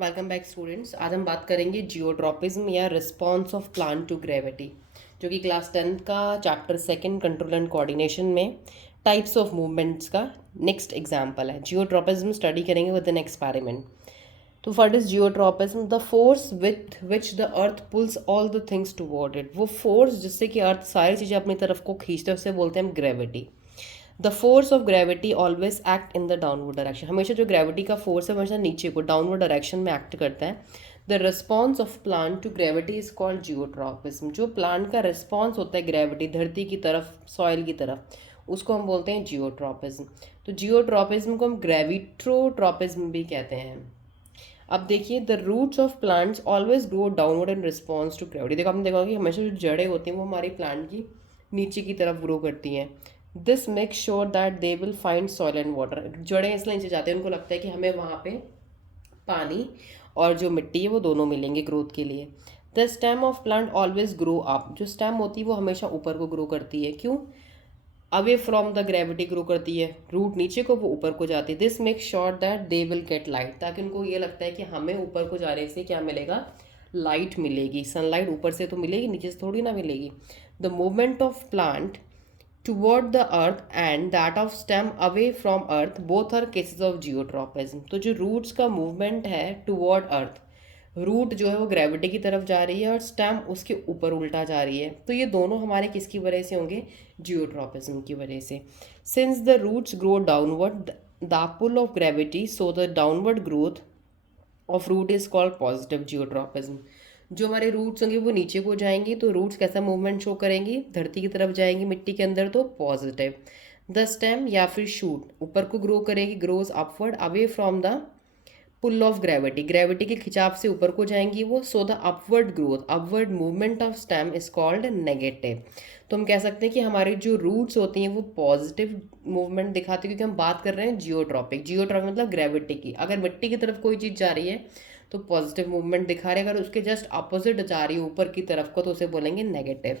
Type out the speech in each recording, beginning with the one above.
Welcome back students. आज हम बात करेंगे जियोट्रॉपिज्म या response of plant to gravity, जो कि क्लास 10 का chapter second control and coordination में टाइप्स ऑफ मूवमेंट्स का नेक्स्ट एग्जांपल है। जियोट्रॉपिज्म स्टडी करेंगे विद एन एक्सपेरिमेंट। तो for this geotropism the force with which the earth pulls all the things toward it, वो force जिससे कि अर्थ सारी चीज़ें अपनी तरफ को खींचते हैं उसे बोलते हैं gravity. The force of gravity always act in the downward direction, हमेशा जो ग्रेविटी का फोर्स है हमेशा नीचे को डाउनवर्ड डायरेक्शन में एक्ट करता है। The response of plant to gravity is called geotropism, जो प्लांट का रिस्पॉन्स होता है ग्रेविटी धरती की तरफ, सॉइल की तरफ, उसको हम बोलते हैं जियोट्रॉपिज्म। तो जियोट्रॉपिज्म को हम ग्रेविट्रोट्रॉपिज्म भी कहते हैं। अब देखिए, the roots of plants always grow downward in response to gravity. देखो आपने देखा होगा कि हमेशा जो जड़ें होती हैं वो हमारी प्लांट की नीचे की तरफ ग्रो करती हैं। This make sure that they will find soil and water. जड़ें इसलिए नीचे जाते हैं, उनको लगता है कि हमें वहाँ पे पानी और जो मिट्टी है वो दोनों मिलेंगे ग्रोथ के लिए। The stem of plant always grow up, जो स्टेम होती है वो हमेशा ऊपर को ग्रो करती है। क्यों? Away from the gravity grow करती है, रूट नीचे को, वो ऊपर को जाती है। This make sure that they will get light, ताकि उनको ये लगता है कि हमें ऊपर को जाने से क्या मिलेगा, लाइट मिलेगी। सनलाइट ऊपर से तो मिलेगी, नीचे से थोड़ी ना मिलेगी। The movement of plant toward the earth and that of stem away from earth both are cases of geotropism। तो जो roots का movement है toward earth, रूट जो है वो ग्रेविटी की तरफ जा रही है और स्टेम उसके ऊपर उल्टा जा रही है, तो ये दोनों हमारे किसकी वजह से होंगे, जियोट्रॉपिज्म की वजह से। Since the roots grow downward the pull of gravity, so the downward growth of root is called positive geotropism. जो हमारे रूट्स होंगे वो नीचे को जाएंगी, तो रूट्स कैसा मूवमेंट शो करेंगी, धरती की तरफ जाएंगी मिट्टी के अंदर, तो पॉजिटिव। द स्टेम या फिर शूट ऊपर को ग्रो करेगी, grows upward away from the pull of gravity, gravity के खिंचाव से ऊपर को जाएंगी वो। So the upward growth, upward movement of stem is called negative. तो हम कह सकते हैं कि हमारी जो रूट्स होती हैं वो पॉजिटिव मूवमेंट दिखाती है, क्योंकि हम बात कर रहे हैं जियोट्रॉपिक। जियोट्रॉपिक मतलब ग्रेविटी की, अगर मिट्टी की तरफ कोई चीज़ जा रही है तो पॉजिटिव मूवमेंट दिखा रहे हैं, अगर उसके जस्ट अपोजिट जा रही है ऊपर की तरफ को तो उसे बोलेंगे negative.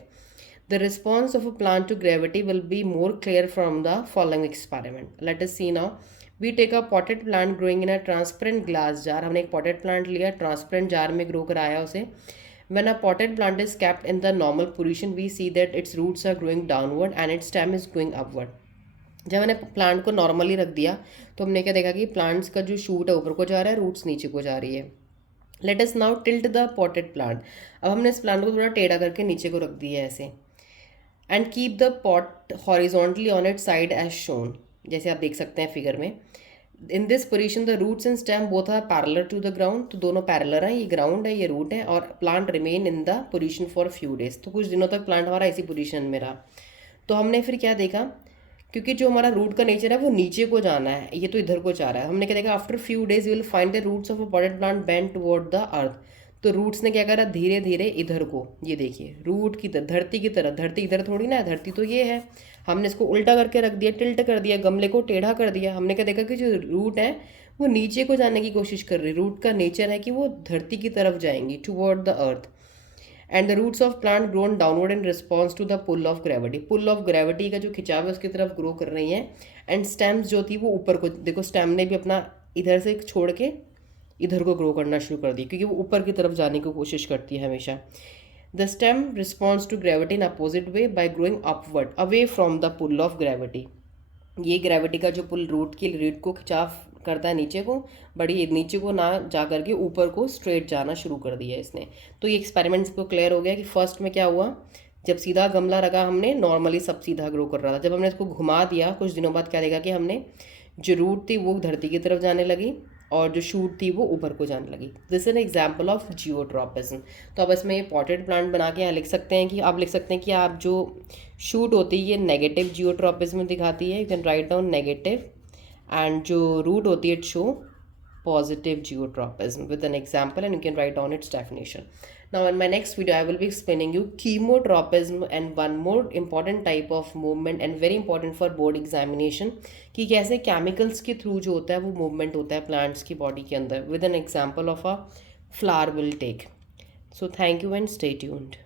The response of a plant to gravity will be more clear from the following experiment. Let us see now. We take a potted plant growing in a transparent glass jar. हमने एक potted plant लिया, transparent jar में grow कराया उसे। When a potted plant is kept in the normal position, we see that its roots are growing downward and its stem is going upward। जब मैंने plant को normally रख दिया तो हमने क्या देखा कि प्लांट्स का जो शूट है ऊपर को जा रहा है, रूट्स नीचे को जा रही है। Let us now tilt the potted plant. अब हमने इस प्लांट को थोड़ा टेढ़ा करके नीचे को रख दिया है ऐसे। And keep the pot horizontally on it side as shown, जैसे आप देख सकते हैं फिगर में। In this position the roots and stem both are parallel to the ground, तो दोनों पैरेलल हैं, ये ग्राउंड है ये रूट है, और plant remain in the position for few days. तो कुछ दिनों तक प्लांट हमारा इसी पोजिशन में रहा। तो हमने फिर क्या देखा, क्योंकि जो हमारा रूट का नेचर है वो नीचे को जाना है, ये तो इधर को जा रहा है। हमने क्या देखा, after few days you will find the roots of a potted plant bend toward the earth. तो रूट्स ने क्या करा, धीरे धीरे इधर को, ये देखिए रूट की तरह, धरती की तरह, धरती इधर थोड़ी ना है, धरती तो ये है, हमने इसको उल्टा करके रख दिया, टिल्ट कर दिया, गमले को टेढ़ा कर दिया। हमने क्या देखा कि जो रूट है वो नीचे को जाने की कोशिश कर रही है, रूट का नेचर है कि वो धरती की तरफ जाएंगी, toward the earth. And the roots of plant grown downward in response to the pull of gravity, pull of gravity का जो खिंचाव है उसकी तरफ ग्रो कर रही हैं। एंड स्टेम्स जो थी वो ऊपर को, देखो स्टेम ने भी अपना इधर से छोड़ के इधर को ग्रो करना शुरू कर दी, क्योंकि वो ऊपर की तरफ जाने की कोशिश करती है हमेशा। The stem response to gravity in opposite way by growing upward away from the pull of gravity. ये ग्रेविटी का जो पुल रूट की रीड को खिंचाव करता है नीचे को, बड़ी नीचे को ना जा करके ऊपर को स्ट्रेट जाना शुरू कर दिया इसने। तो ये एक्सपेरिमेंट्स को क्लियर हो गया कि फर्स्ट में क्या हुआ, जब सीधा गमला रखा हमने, नॉर्मली सब सीधा ग्रो कर रहा था। जब हमने इसको घुमा दिया कुछ दिनों बाद क्या देखा कि हमने जो रूट थी वो धरती की तरफ जाने लगी और जो शूट थी वो ऊपर को जाने लगी। This is an example of geotropism. तो अब इसमें ये पॉटेड प्लांट बना के यहाँ लिख सकते हैं कि आप लिख सकते हैं कि आप जो शूट होती है ये नेगेटिव जियोट्रॉपिज्म दिखाती है, you can write down negative, and जो रूट होती है it show positive geotropism with an example, and you can write down its definition. Now in my next video I will be explaining you chemotropism and one more important type of movement and very important for board examination कि कैसे chemicals के through जो होता है वो movement होता है plants की body के अंदर, with an example of a flower will take. So thank you and stay tuned.